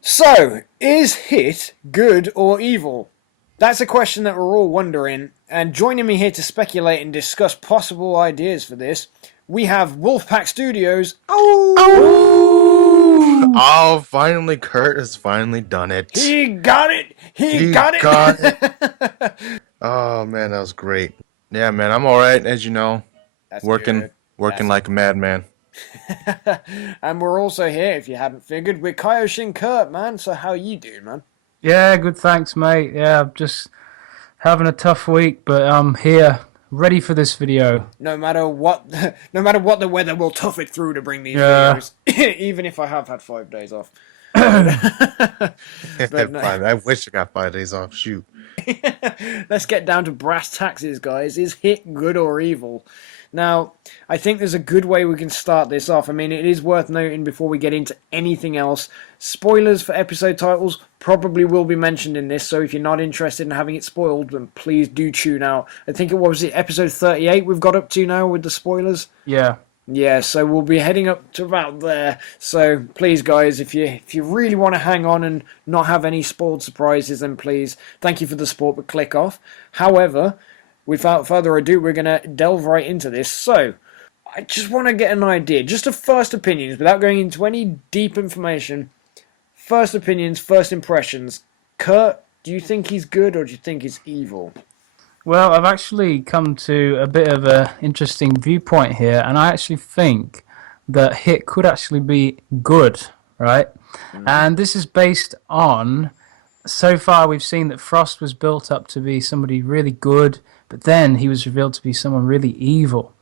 So, is Hit good or evil? That's a question that we're all wondering, and joining me here to speculate and discuss possible ideas for this, we have Wolfpack Studios. Oh! Oh! Oh, finally, Kurt has finally done it. He got it! He He got got it. it! Oh man, that was great. Yeah, man, I'm all right, as you know, That's working, good. working That's like a madman. and we're also here, if you hadn't figured, with Kaioshin Curt, man. So how you doing, man? Yeah, good thanks, mate. Yeah, I'm just having a tough week, but I'm here, ready for this video. No matter what, no matter what the weather, we'll tough it through to bring these Yeah. videos, even if I have had 5 days off. But, but no. I wish I got 5 days off. Shoot. Let's get down to brass taxes, guys. Is Hit good or evil? Now, I think there's a good way we can start this off. I mean, it is worth noting before we get into anything else, spoilers for episode titles probably will be mentioned in this, so if you're not interested in having it spoiled, then please do tune out. I think it was episode 38 we've got up to now with the spoilers. Yeah. Yeah, so we'll be heading up to about there. So please, guys, if you really want to hang on and not have any spoiled surprises, then please, thank you for the support, but click off. However, without further ado, we're going to delve right into this. So, I just want to get an idea, just of first opinions, without going into any deep information. First opinions, first impressions. Kurt, do you think he's good or do you think he's evil? Well, I've actually come to a bit of an interesting viewpoint here, and I actually think that Hit could actually be good, right? And this is based on, so far we've seen that Frost was built up to be somebody really good, but then he was revealed to be someone really evil.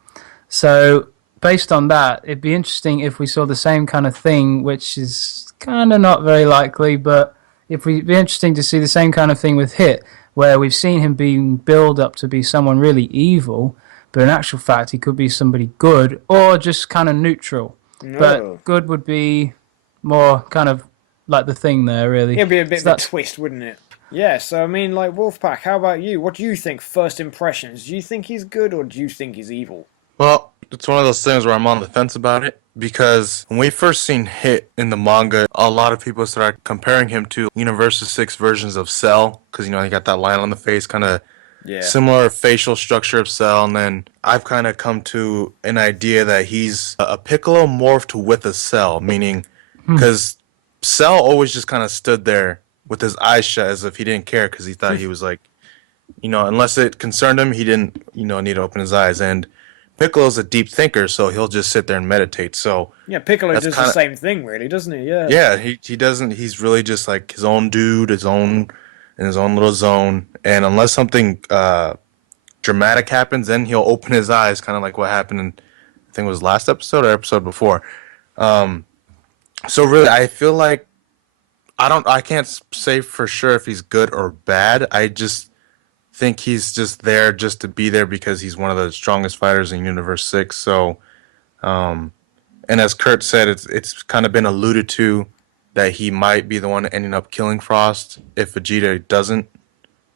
So, based on that, it'd be interesting if we saw the same kind of thing, which is kind of not very likely, but it'd be interesting to see the same kind of thing with Hit, where we've seen him being built up to be someone really evil, but in actual fact he could be somebody good or just kind of neutral. No. But good would be more kind of like the thing there, really. It'd be a bit So of a twist, wouldn't it? Yeah, so I mean, like, Wolfpack, how about you? What do you think, first impressions? Do you think he's good or do you think he's evil? Well, it's one of those things where I'm on the fence about it because when we first seen Hit in the manga, a lot of people started comparing him to Universe's 6 versions of Cell because, he got that line on the face, kind of Yeah. similar facial structure of Cell. And then I've kind of come to an idea that he's a Piccolo morphed with a Cell, meaning because Cell always just kind of stood there with his eyes shut as if he didn't care because he thought he was like, unless it concerned him, he didn't, need to open his eyes. And Piccolo's a deep thinker, so he'll just sit there and meditate. So Yeah, Piccolo that's does kinda, the same thing, really, doesn't he? Yeah. yeah, he doesn't. He's really just like his own dude, his own in his own little zone. And unless something dramatic happens, then he'll open his eyes, kind of like what happened in I think it was last episode or episode before. So really, I feel like I can't say for sure if he's good or bad. I just think he's just there just to be there because he's one of the strongest fighters in Universe 6. So, and as Kurt said, it's kind of been alluded to that he might be the one ending up killing Frost if Vegeta doesn't.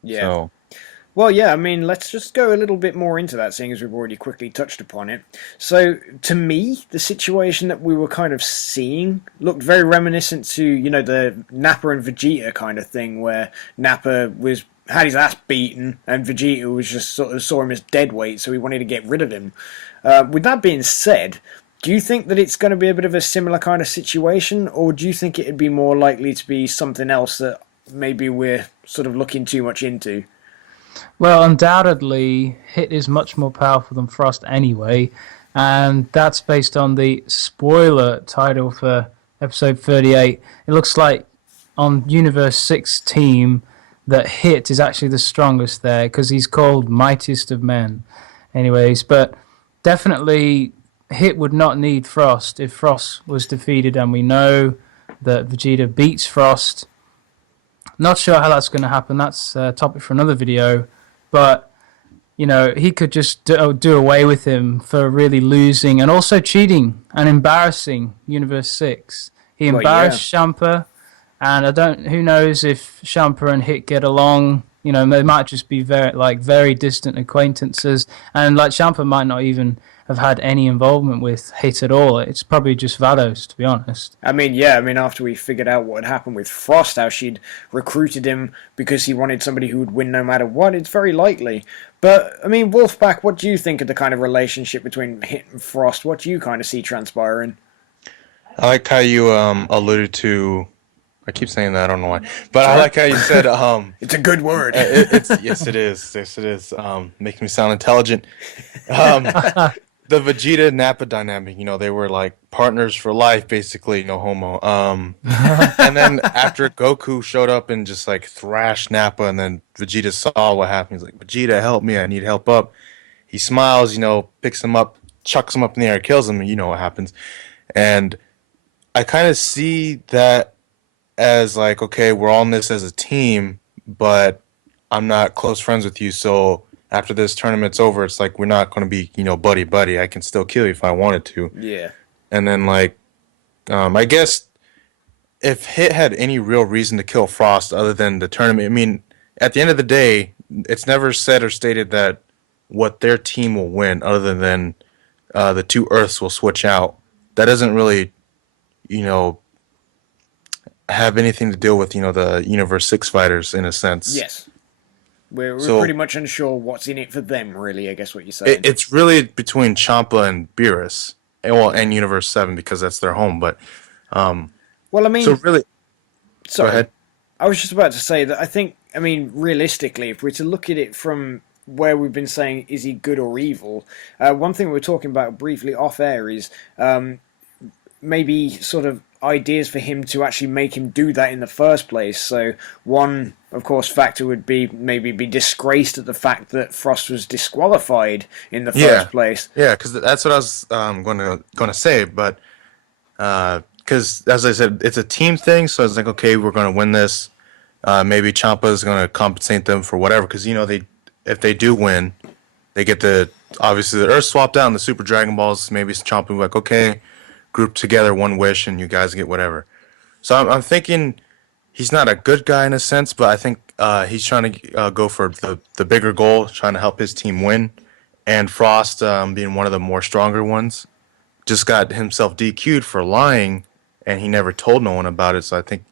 Yeah. So, Well, yeah, I mean, let's just go a little bit more into that, seeing as we've already quickly touched upon it. So, to me, the situation that we were kind of seeing looked very reminiscent to, the Nappa and Vegeta kind of thing, where Nappa had his ass beaten, and Vegeta was just sort of saw him as dead weight, so he wanted to get rid of him. With that being said, do you think that it's going to be a bit of a similar kind of situation, or do you think it'd be more likely to be something else that maybe we're sort of looking too much into? Well, undoubtedly, Hit is much more powerful than Frost anyway, and that's based on the spoiler title for episode 38. It looks like on Universe 6 team that Hit is actually the strongest there because he's called Mightiest of Men. Anyways, but definitely Hit would not need Frost if Frost was defeated, and we know that Vegeta beats Frost. Not sure how that's going to happen. That's a topic for another video. But, he could just do away with him for really losing and also cheating and embarrassing Universe 6. He Well, embarrassed Champa, and who knows if Champa and Hit get along You know, they might just be very distant acquaintances, and like Champa might not even have had any involvement with Hit at all. It's probably just Vados, to be honest. I mean, yeah, I mean, after we figured out what had happened with Frost, how she'd recruited him because he wanted somebody who would win no matter what, it's very likely. But, I mean, Wolfpack, what do you think of the kind of relationship between Hit and Frost? What do you kind of see transpiring? I like how you alluded to. I keep saying that. I don't know why, but I like how you said. It's a good word. It's yes, it is. Yes, it is. Makes me sound intelligent. Um, the Vegeta Nappa dynamic. You know, they were like partners for life, basically. No homo. And then after Goku showed up and just like thrashed Nappa, and then Vegeta saw what happened. He's like, "Vegeta, help me! I need help up." He smiles. You know, picks him up, chucks him up in the air, kills him. And you know what happens. And I kind of see that as like, okay, we're all in this as a team, but I'm not close friends with you. So after this tournament's over, it's like we're not going to be, you know, buddy buddy. I can still kill you if I wanted to. Yeah. And then like, I guess if Hit had any real reason to kill Frost other than the tournament, I mean, at the end of the day, it's never said or stated that what their team will win, other than the two Earths will switch out. That doesn't really, you know, have anything to deal with, you know, the Universe 6 fighters in a sense. Yes. We're So- pretty much unsure what's in it for them, really, I guess what you're saying. It's really between Champa and Beerus, and Universe 7 because that's their home. But well, I mean, so really, sorry. go ahead. I was just about to say that I think, I mean, realistically, if we're to look at it from where we've been saying, is he good or evil? One thing we were talking about briefly off air is maybe sort of ideas for him to actually make him do that in the first place. So one, of course, factor would be maybe be disgraced at the fact that Frost was disqualified in the first place. Yeah, because that's what I was going to say. But because as I said, it's a team thing, so it's like, okay, we're going to win this. Maybe Champa is going to compensate them for whatever, because you know if they do win, they get obviously the Earth swapped out and the Super Dragon Balls. Maybe Champa will be like, okay, group together, one wish, and you guys get whatever. So I'm thinking he's not a good guy in a sense, but I think he's trying to go for the bigger goal, trying to help his team win. And Frost, being one of the more stronger ones, just got himself DQ'd for lying, and he never told no one about it. So I think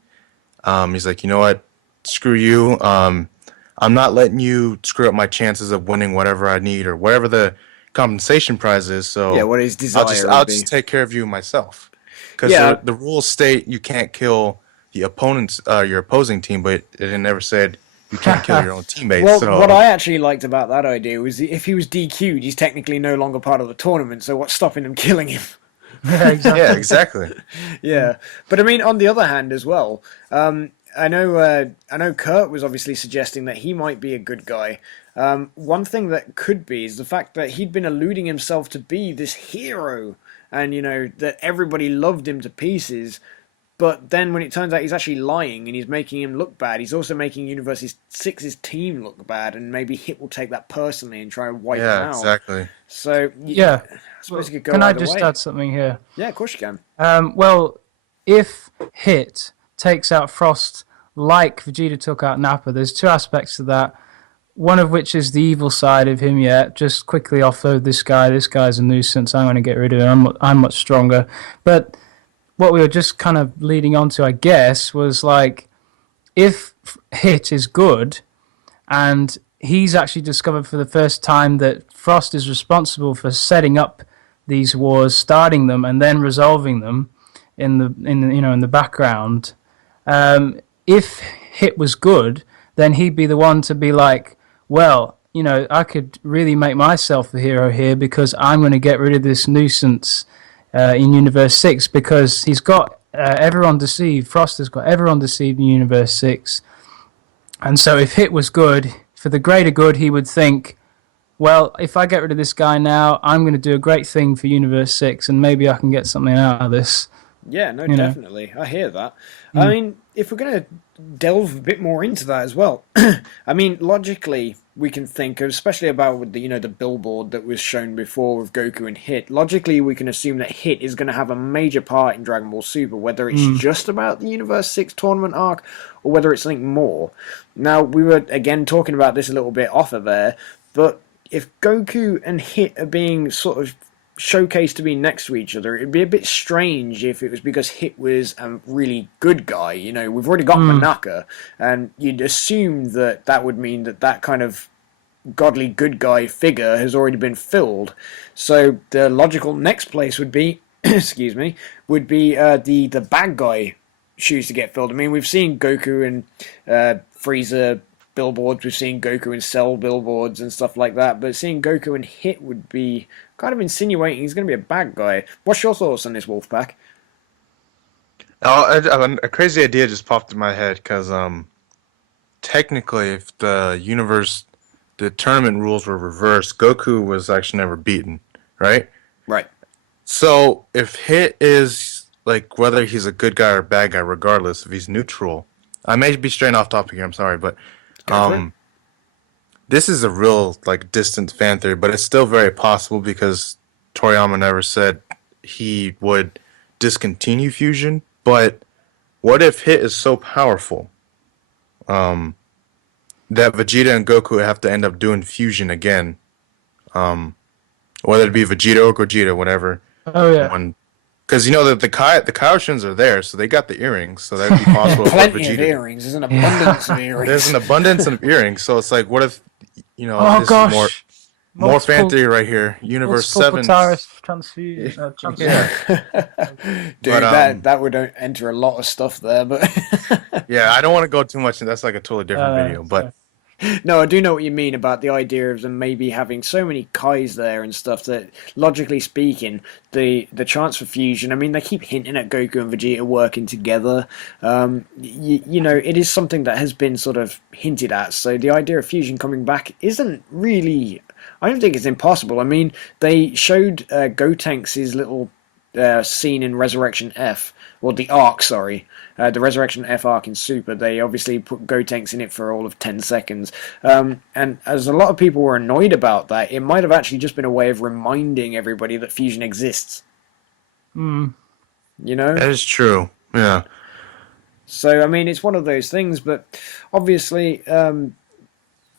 he's like, you know what, screw you. I'm not letting you screw up my chances of winning whatever I need or whatever the compensation prize is. So Yeah, what his desire I'll would be. just take care of you myself. Because Yeah. the rules state you can't kill the opponents, your opposing team, but it never said you can't kill your own teammates. Well, so what I actually liked about that idea was if he was DQ'd, he's technically no longer part of the tournament, so what's stopping them killing him? Yeah, exactly. yeah, exactly. Yeah, but I mean, on the other hand, as well, I know Kurt was obviously suggesting that he might be a good guy. One thing that could be is the fact that he'd been alluding himself to be this hero, and you know that everybody loved him to pieces. But then when it turns out he's actually lying and he's making him look bad, he's also making Universe 6's team look bad, and maybe Hit will take that personally and try and wipe him Yeah, out. exactly. So Yeah. I suppose it could go Can I either just way. add something here? Yeah, of course you can. Well, if Hit takes out Frost like Vegeta took out Nappa, there's two aspects to that. One of which is the evil side of him, just quickly offload this guy. This guy's a nuisance. I'm going to get rid of him. I'm much stronger. But what we were just kind of leading on to, I guess, was like, if Hit is good and he's actually discovered for the first time that Frost is responsible for setting up these wars, starting them, and then resolving them in the background. If Hit was good, then he'd be the one to be like, well, you know, I could really make myself the hero here because I'm going to get rid of this nuisance in Universe 6 because he's got everyone deceived. Frost has got everyone deceived in Universe 6. And so if Hit was good, for the greater good, he would think, well, if I get rid of this guy now, I'm going to do a great thing for Universe 6 and maybe I can get something out of this. Yeah, no, You know. definitely. I hear that. I mean, if we're going to delve a bit more into that as well, I mean, logically, we can think of, especially about with the the billboard that was shown before with Goku and Hit. Logically, we can assume that Hit is going to have a major part in Dragon Ball Super, whether it's just about the Universe 6 tournament arc or whether it's something more. Now, we were again talking about this a little bit off of there, but if Goku and Hit are being sort of showcased to be next to each other, it'd be a bit strange if it was because Hit was a really good guy. We've already got Manaka, and you'd assume that that would mean that that kind of godly good guy figure has already been filled. So the logical next place would be, excuse me, would be the bad guy shoes to get filled. I mean, we've seen Goku and Frieza billboards, we've seen Goku and Cell billboards and stuff like that, but seeing Goku and Hit would be kind of insinuating he's going to be a bad guy. What's your thoughts on this, Wolfpack? A crazy idea just popped in my head because technically, if the tournament rules were reversed, Goku was actually never beaten, right? Right. So if Hit is like whether he's a good guy or a bad guy, regardless if he's neutral, I may be straying off topic here. I'm sorry, but this is a real like distant fan theory, but it's still very possible because Toriyama never said he would discontinue fusion. But what if Hit is so powerful that Vegeta and Goku have to end up doing fusion again, whether it be Vegeta or Gogeta, whatever. Oh yeah. Because that the Kaioshins are there, so they got the earrings, so that would be possible for Plenty Vegeta. of earrings. There's an abundance of earrings. There's an abundance of earrings, so it's like, what if Oh this gosh. is more fan theory right here. Universe 7. Transfusion. Yeah. Dude, But, that would enter a lot of stuff there, but yeah, I don't want to go too much. That's like a totally different video, but. no, I do know what you mean about the idea of them maybe having so many Kais there and stuff that, logically speaking, the chance for fusion, I mean, they keep hinting at Goku and Vegeta working together. It is something that has been sort of hinted at, so the idea of fusion coming back isn't really... I don't think it's impossible. I mean, they showed Gotenks' little scene in Resurrection F, or the arc, sorry. The Resurrection F arc in Super, they obviously put Gotenks in it for all of 10 seconds. And as a lot of people were annoyed about that, it might have actually just been a way of reminding everybody that fusion exists. Mm. That is true, yeah. So, I mean, it's one of those things, but obviously...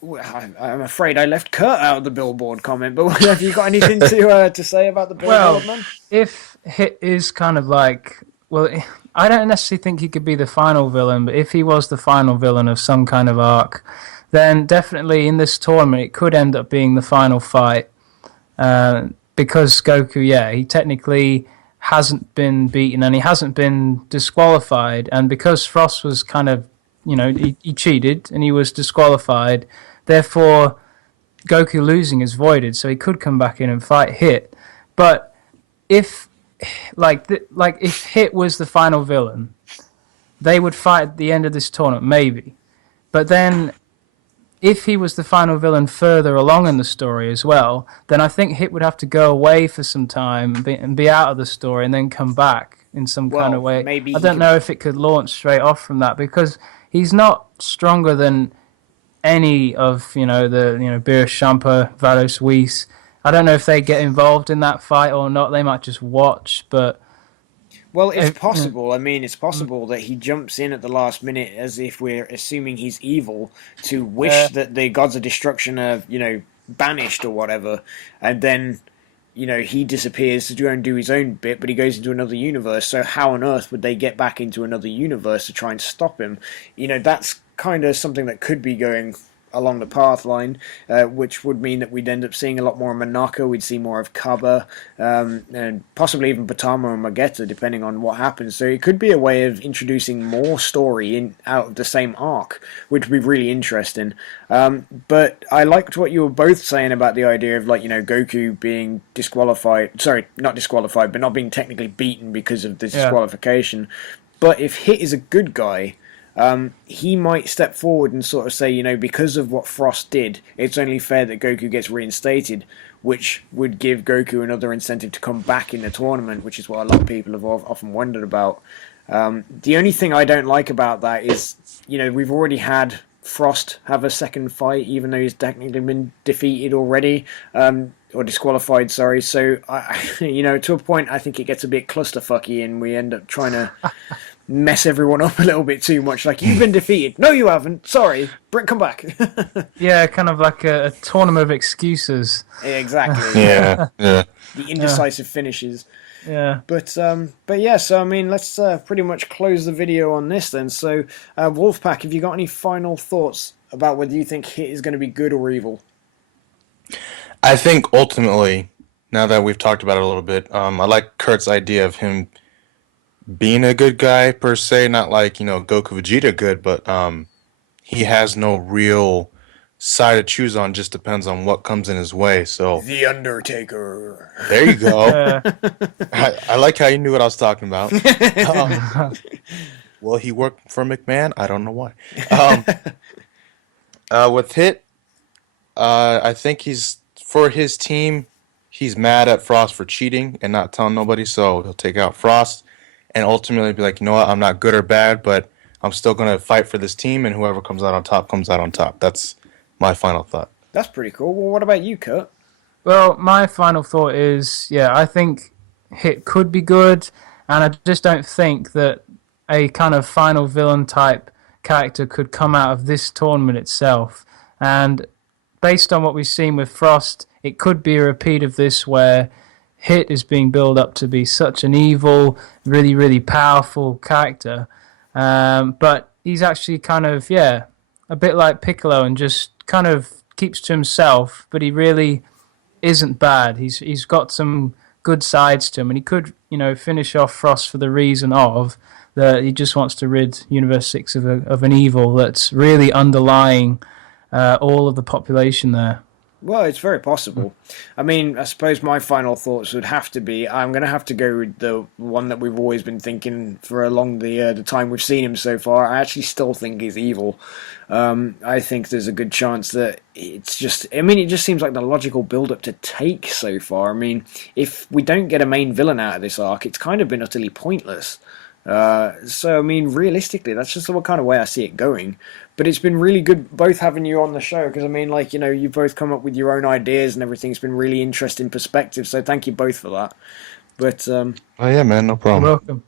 I'm afraid I left Kurt out of the billboard comment, but have you got anything to say about the billboard, man? If Hit is kind of like... Well, I don't necessarily think he could be the final villain, but if he was the final villain of some kind of arc, then definitely in this tournament it could end up being the final fight. Because Goku, he technically hasn't been beaten and he hasn't been disqualified, and because Frost was kind of, he cheated and he was disqualified, therefore Goku losing is voided, so he could come back in and fight Hit. But if if Hit was the final villain, they would fight at the end of this tournament, maybe. But then, if he was the final villain further along in the story as well, then I think Hit would have to go away for some time and be out of the story and then come back in some kind of way. Maybe I don't know if it could launch straight off from that, because he's not stronger than any of Beerus, Champa, Vados, Whis. I don't know if they get involved in that fight or not. They might just watch, but... Well, it's possible. I mean, it's possible that he jumps in at the last minute as if we're assuming he's evil to wish that the gods of destruction are, banished or whatever. And then, he disappears to go and do his own bit, but he goes into another universe. So how on earth would they get back into another universe to try and stop him? That's kind of something that could be going along the path line, which would mean that we'd end up seeing a lot more of Manaka, we'd see more of Kaba, and possibly even Potamo and Magetta, depending on what happens. So it could be a way of introducing more story out of the same arc, which would be really interesting. But I liked what you were both saying about the idea of, Goku being disqualified, sorry, not disqualified, but not being technically beaten because of the disqualification. But if Hit is a good guy, he might step forward and sort of say, because of what Frost did, it's only fair that Goku gets reinstated, which would give Goku another incentive to come back in the tournament, which is what a lot of people have often wondered about. The only thing I don't like about that is, we've already had Frost have a second fight, even though he's technically been defeated already, or disqualified. Sorry. So, to a point, I think it gets a bit clusterfucky, and we end up trying to mess everyone up a little bit too much. Like, you've been defeated. No, you haven't. Sorry, Britt, come back. Yeah, kind of like a tournament of excuses. Exactly. Yeah, yeah. The indecisive finishes. Yeah. But yeah, so I mean, let's pretty much close the video on this then. So, Wolfpack, have you got any final thoughts about whether you think Hit is going to be good or evil? I think ultimately, now that we've talked about it a little bit, I like Kurt's idea of him being a good guy per se, not like, Goku Vegeta good, but he has no real side to choose on, just depends on what comes in his way. So The Undertaker. there you go. I like how you knew what I was talking about. Well, he worked for McMahon. I don't know why. With Hit, I think for his team, he's mad at Frost for cheating and not telling nobody, so he'll take out Frost and ultimately be like, you know what, I'm not good or bad, but I'm still going to fight for this team, and whoever comes out on top comes out on top. That's my final thought. That's pretty cool. Well, what about you, Kurt? Well, my final thought is, I think Hit could be good, and I just don't think that a kind of final villain type character could come out of this tournament itself. And based on what we've seen with Frost, it could be a repeat of this where Hit is being built up to be such an evil, really, really powerful character. But he's actually kind of, a bit like Piccolo and just kind of keeps to himself, but he really isn't bad. He's got some good sides to him, and he could, finish off Frost for the reason of that he just wants to rid Universe 6 of an evil that's really underlying all of the population there. Well, it's very possible. I mean, I suppose my final thoughts would have to be, I'm going to have to go with the one that we've always been thinking for along the time we've seen him so far. I actually still think he's evil. I think there's a good chance that it just seems like the logical build-up to take so far. I mean, if we don't get a main villain out of this arc, it's kind of been utterly pointless. So, I mean, realistically, that's just the kind of way I see it going. But it's been really good both having you on the show, because, I mean, like, you've both come up with your own ideas and everything. It's been really interesting perspective, so thank you both for that. But, oh, yeah, man, no problem. You're welcome.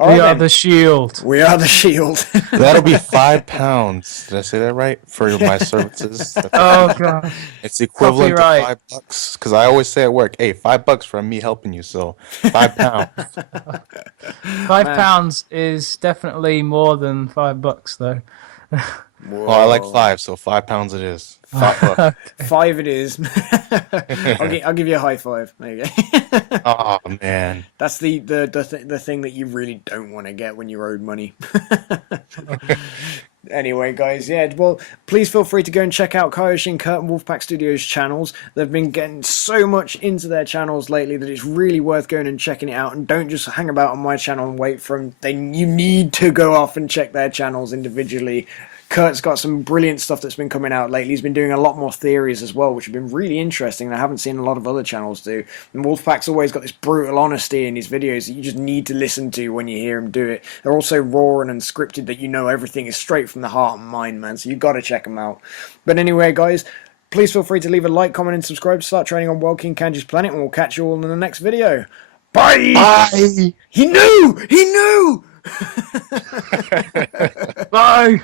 All We right, are then. the Shield. We are the Shield. That'll be £5. Did I say that right? For my services. Oh, God. It's equivalent Copyright. to $5. Because I always say at work, hey, $5 for me helping you, so £5. £5 is definitely more than $5, though. Well, I like 5, so £5 it is. $5. 5 it is. I'll give you a high five. There you go. Oh man, That's the thing that you really don't want to get when you're owed money. Anyway, guys, well, please feel free to go and check out Kaioshin Curt Wolfpack Studios channels. They've been getting so much into their channels lately that it's really worth going and checking it out. And don't just hang about on my channel and wait for them. You need to go off and check their channels individually. Kurt's got some brilliant stuff that's been coming out lately. He's been doing a lot more theories as well, which have been really interesting, and I haven't seen a lot of other channels do. And Wolfpack's always got this brutal honesty in his videos that you just need to listen to when you hear him do it. They're also raw and unscripted, that everything is straight from the heart and mind, man, so you've got to check them out. But anyway, guys, please feel free to leave a like, comment, and subscribe to start training on World King Kanji's planet, and we'll catch you all in the next video. Bye! bye. He knew! He knew! Bye!